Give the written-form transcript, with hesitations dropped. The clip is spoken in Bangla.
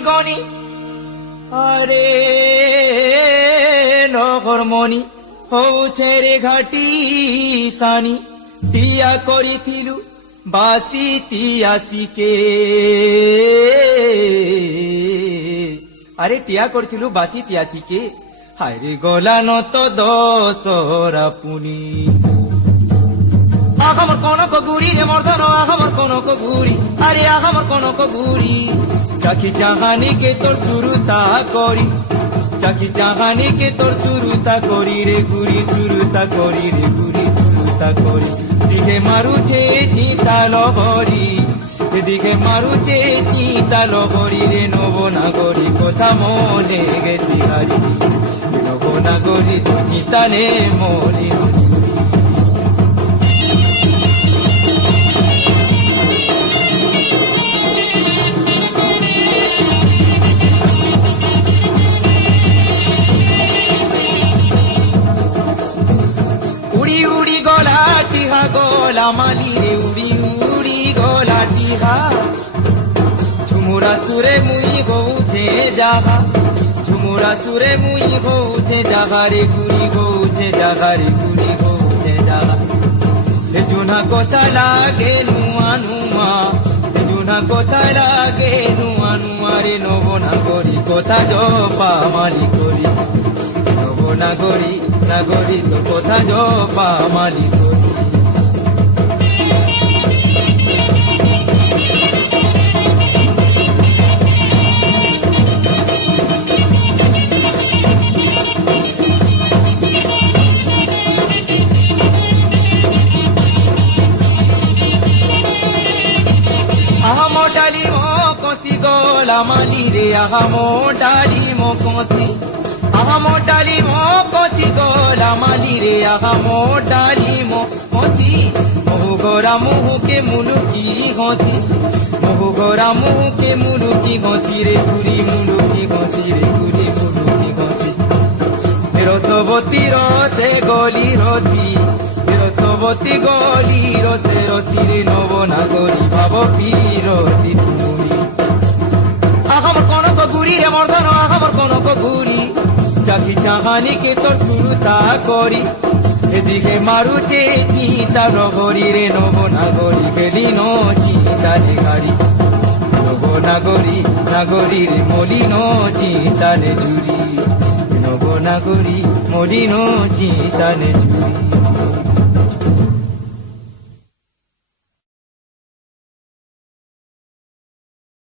গনি আরে নহরমণি হউছে রে ঘাটি সানি টিয়া করিথিলু বাসি তিয়াসিকে আরে টিয়া করিথিলু বাসি তিয়াসিকে হায়রে গলান তো দশরা পুনি আহামর কনক গুরি রে মর্দন আহামর কনক গুরি আরে আহামর কনক গুরি চাকি জাহানি কে তোর চুরুতা করি চাকি জাহানি কে তোর চুরুতা করি রে গুরি চুরুতা করি রে গুরি চুরুতা করি দিকে মারুছে চিতা লহরি এদিকে মারুছে চিতা লহরি রে নবনাগরি কথা মনে গেছি হারি নবনাগরি তো চিতানে মরি উড়ি উড়ি গলা টিহা গলা মালি রে উড়ি উড়ি গলা টিহা ঝুমুরা সুরে মুই গৌছে যাহা ঝুমুরা সুরে মুই গৌছে যাহা রে গুরি গৌছে যাহা রে গুরি গৌছে যাহা হে জুনা কথা লাগে নুয়া নুমা হে জুনা কথা লাগে নুয়া নুয়া রে নবনাগরি কথা জপা মালি করি নবনাগরি নাগরি তো কথা জপা মালি করি আহামো ডালিমো কষি গলা মালি রে আহামো ডালিমো কষি আহামো ডালিমো কষি গলা মালি রে আহামো ডালিমো কষি মহু গোরা মুহুকে মুলুকি ঘষি মহু গোরা মুহুকে মুলুকি ঘষি রে গুরি মুলুকি ঘষি রে গুরি মুলুকি ঘষি রসবতী রথে গলি রথি রসবতী গলি রসে রথি রে নবনাগরি ভাব পীরতি তুমি আহামর কনক গুরি রে মর্দন আহামর কনক গুরি চাকি চাহানি কে তোর চুরুতা করি এদিকে মারুছে চিতা রগরি রে নবনাগরি বেলিন চিতা রে হারি নবনাগরি নাগরি রে মলিন চিতা রে জুরি নবনাগরি মলিন চিতা রে জুরি